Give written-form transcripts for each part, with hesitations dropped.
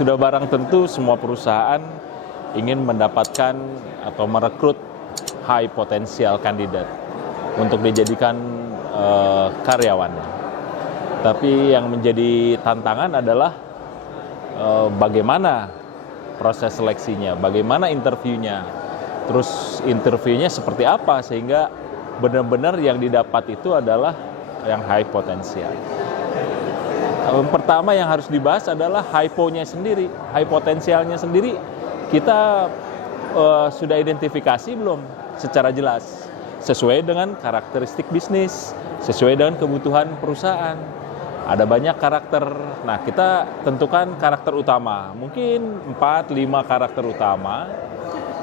Sudah barang tentu semua perusahaan ingin mendapatkan atau merekrut high potensial kandidat untuk dijadikan karyawannya. Tapi yang menjadi tantangan adalah bagaimana proses seleksinya, bagaimana interviewnya, terus interviewnya seperti apa sehingga benar-benar yang didapat itu adalah yang high potensial. Pertama yang harus dibahas adalah hypo-nya sendiri, high potensialnya sendiri. Kita sudah identifikasi belum secara jelas sesuai dengan karakteristik bisnis, sesuai dengan kebutuhan perusahaan. Ada banyak karakter. Nah, kita tentukan karakter utama, mungkin 4-5 karakter utama.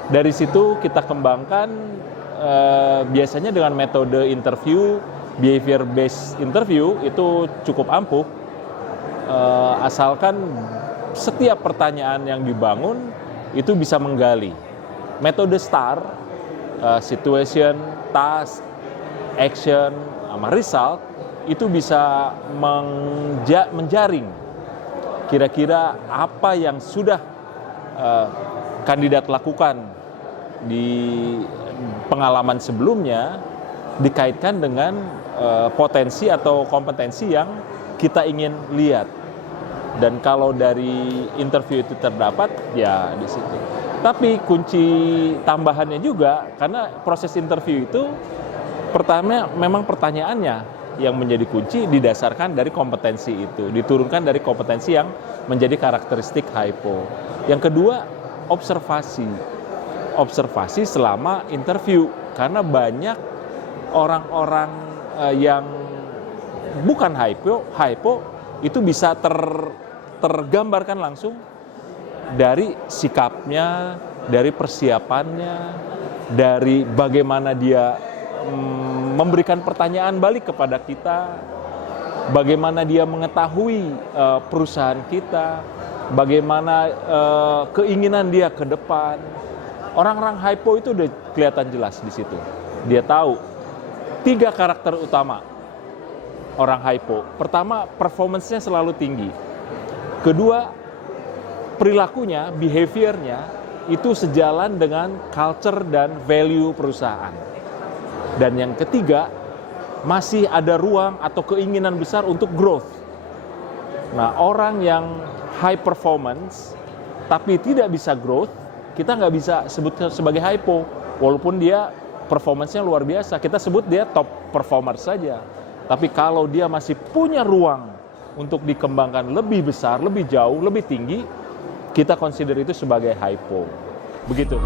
Dari situ kita kembangkan biasanya dengan metode interview, behavior based interview itu cukup ampuh. Asalkan setiap pertanyaan yang dibangun itu bisa menggali. Metode STAR, situation, task, action, sama result, itu bisa menjaring kira-kira apa yang sudah kandidat lakukan di pengalaman sebelumnya dikaitkan dengan potensi atau kompetensi yang kita ingin lihat. Dan kalau dari interview itu terdapat, ya di situ. Tapi kunci tambahannya juga, karena proses interview itu pertama memang pertanyaannya yang menjadi kunci didasarkan dari kompetensi itu, diturunkan dari kompetensi yang menjadi karakteristik hypo. Yang kedua, observasi selama interview, karena banyak orang-orang yang bukan hypo itu bisa tergambarkan langsung dari sikapnya, dari persiapannya, dari bagaimana dia memberikan pertanyaan balik kepada kita, bagaimana dia mengetahui perusahaan kita, bagaimana keinginan dia ke depan. Orang-orang hypo itu udah kelihatan jelas di situ. Dia tahu 3 karakter utama orang hypo. Pertama, performance-nya selalu tinggi. Kedua, perilakunya, behavior-nya itu sejalan dengan culture dan value perusahaan. Dan yang ketiga, masih ada ruang atau keinginan besar untuk growth. Nah, orang yang high performance tapi tidak bisa growth, kita nggak bisa sebut sebagai hypo. Walaupun dia performance-nya luar biasa, kita sebut dia top performer saja. Tapi kalau dia masih punya ruang untuk dikembangkan lebih besar, lebih jauh, lebih tinggi, kita consider itu sebagai hypo. Begitu.